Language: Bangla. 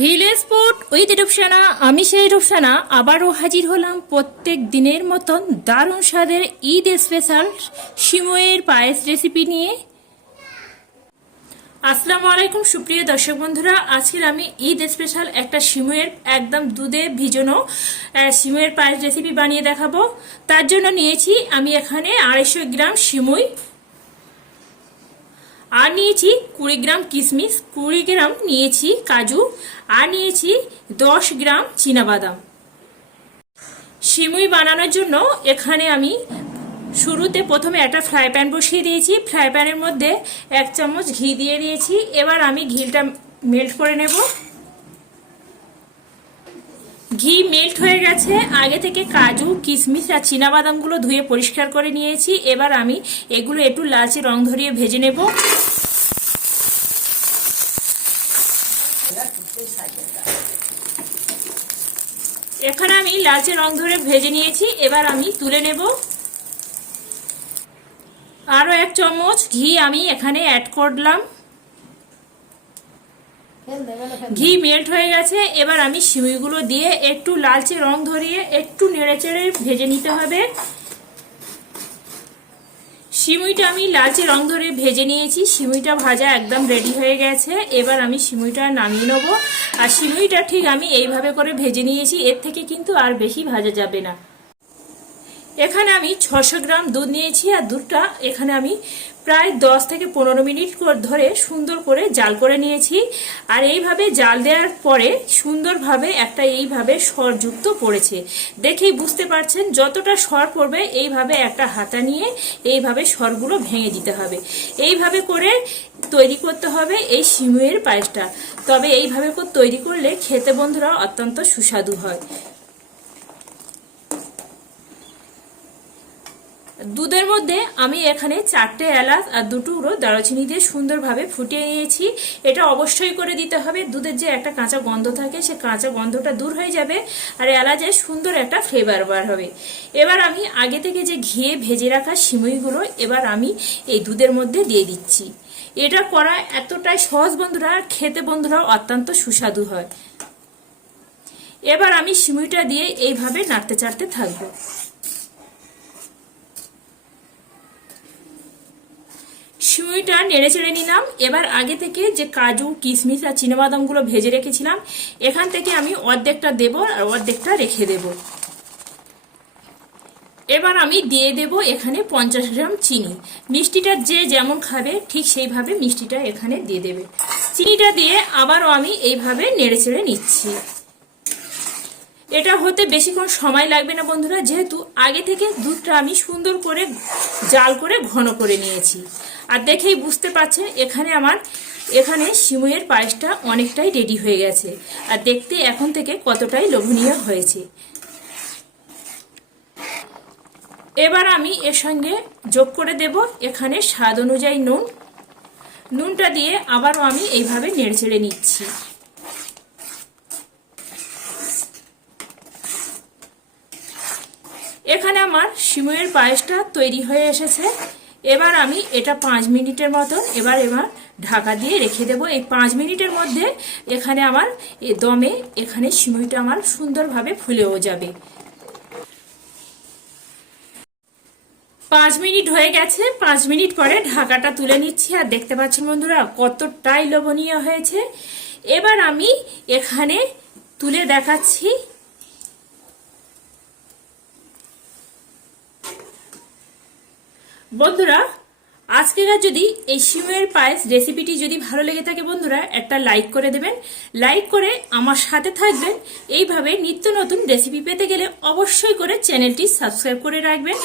ভিলেজ ফুড উইথ রূপসানা, আমি সেই রূপসানা, আবারও হাজির হলাম প্রত্যেক দিনের মতন দারুণ স্বাদের ঈদ স্পেশাল সিময়ের পায়েস রেসিপি নিয়ে। আসসালামু আলাইকুম, সুপ্রিয় দর্শক বন্ধুরা, আজকের আমি ঈদ স্পেশাল একটা সিময়ের একদম দুধে ভিজানো সিময়ের পায়েস রেসিপি বানিয়ে দেখাবো। তার জন্য নিয়েছি আমি এখানে আড়াইশো গ্রাম সিমুই নিয়েছি কুড়ি গ্রাম কিশমিশ কুড়ি গ্রাম নিয়েছি কাজু, আর নিয়েছি দশ গ্রাম বাদাম সিমুই বানানোর জন্য এখানে আমি শুরুতে প্রথমে একটা ফ্রাই প্যান বসিয়ে দিয়েছি। ফ্রাই প্যানের মধ্যে এক চামচ ঘি দিয়ে দিয়েছি। এবার আমি ঘিটা মেল্ট করে নেব। ঘি মেল্ট হয়ে গেছে। আগে থেকে কাজু কিশমিশ আর বাদামগুলো ধুয়ে পরিষ্কার করে নিয়েছি। এবার আমি এগুলো একটু লালচে রং ধরিয়ে ভেজে নেব। এখানে আমি লালচে রং ধরে ভেজে নিয়েছি। এবার আমি তুলে নেব। আরও এক চামচ ঘি আমি এখানে অ্যাড করলাম। ঘি মেল্ট হয়ে গেছে। এবার আমি সিমুইগুলো দিয়ে একটু লালচে রং ধরিয়ে একটু নেড়েচেড়ে ভেজে নিতে হবে। সিমুইটা আমি লালচে রং ধরে ভেজে নিয়েছি। সিমুইটা ভাজা একদম রেডি হয়ে গেছে। এবার আমি সিমুইটা নামিয়ে নেব। আর সিমুইটা ঠিক আমি এইভাবে করে ভেজে নিয়েছি। এর থেকে কিন্তু আর বেশি ভাজা যাবে না। এখানে আমি ছশো গ্রাম দুধ নিয়েছি আর দুধটা এখানে আমি প্রায় দশ থেকে পনেরো মিনিট ধরে সুন্দর করে জাল করে নিয়েছি। আর এইভাবে জাল দেওয়ার পরে সুন্দরভাবে একটা এইভাবে স্বরযুক্ত পড়েছে। দেখেই বুঝতে পারছেন যতটা স্বর পড়বে এইভাবে একটা হাতা নিয়ে এইভাবে স্বরগুলো ভেঙে দিতে হবে। এইভাবে করে তৈরি করতে হবে এই সিমুয়ের পায়েসটা। তবে এইভাবে তৈরি করলে খেতে বন্ধুরা অত্যন্ত সুস্বাদু হয়। দুধের মধ্যে আমি এখানে চারটে এলাচ আর দুটুকরো দারুচিনি দিয়ে সুন্দরভাবে ফুটিয়ে নিয়েছি। এটা অবশ্যই করে দিতে হবে। দুধের যে একটা কাঁচা গন্ধ থাকে, সে কাঁচা গন্ধটা দূর হয়ে যাবে আর এলাচের সুন্দর একটা ফ্লেভার বার হবে। এবার আমি আগে থেকে যে ঘিয়ে ভেজে রাখা সিমুইগুলো এবার আমি এই দুধের মধ্যে দিয়ে দিচ্ছি। এটা করা এতটাই সহজ বন্ধুরা, খেতে বন্ধুরা অত্যন্ত সুস্বাদু হয়। এবার আমি সিমুইটা দিয়ে এইভাবে নাড়তে চাড়তে থাকব। সিমুইটা নেড়ে চেড়ে নিলাম। এবার আগে থেকে যে কাজু, কিশমিশ আর চিনাবাদামগুলো ভেজে রেখেছিলাম, এখান থেকে আমি অর্ধেকটা দেব আর অর্ধেকটা রেখে দেব। এবার আমি দিয়ে দেব এখানে পঞ্চাশ গ্রাম চিনি। মিষ্টিটা যে যেমন খাবে, ঠিক সেইভাবে মিষ্টিটা এখানে দিয়ে দেবে। চিনিটা দিয়ে আবারও আমি এইভাবে নেড়ে চেড়ে নিচ্ছি। এটা হতে বেশিক্ষণ সময় লাগবে না বন্ধুরা, যেহেতু আগে থেকে দুধটা আমি সুন্দর করে জাল করে ঘন করে নিয়েছি। আর দেখেই বুঝতে পারছেন, এখানে আমার, এখানে সিমুয়ের পায়েসটা অনেকটাই রেডি হয়ে গেছে। আর দেখতে এখন থেকে কতটাই লোভনীয় হয়েছে। এবার আমি এর সঙ্গে যোগ করে দেব এখানে স্বাদ অনুযায়ী নুন। নুনটা দিয়ে আবারও আমি এইভাবে নেড়ে ছেড়ে নিচ্ছি। এখানে আমার সিমুয়ের পায়েসটা তৈরি হয়ে এসেছে। এবার আমি এটা পাঁচ মিনিটের মতন এবার এবার ঢাকা দিয়ে রেখে দেব। এই পাঁচ মিনিটের মধ্যে এখানে আমার দমে, এখানে সিমুইটা আমার সুন্দরভাবে ফুলেও যাবে। পাঁচ মিনিট হয়ে গেছে, পাঁচ মিনিট পরে ঢাকাটা তুলে নিচ্ছি। আর দেখতে পাচ্ছেন বন্ধুরা, কতটাই লোভনীয় হয়েছে। এবার আমি এখানে তুলে দেখাচ্ছি বন্ধুরা, আজকেরা যদি এই সিমের পায়েস রেসিপিটি যদি ভালো লেগে থাকে বন্ধুরা, একটা লাইক করে দেবেন। লাইক করে আমার সাথে থাকবেন। এইভাবে নিত্য নতুন রেসিপি পেতে গেলে অবশ্যই করে চ্যানেলটি সাবস্ক্রাইব করে রাখবেন।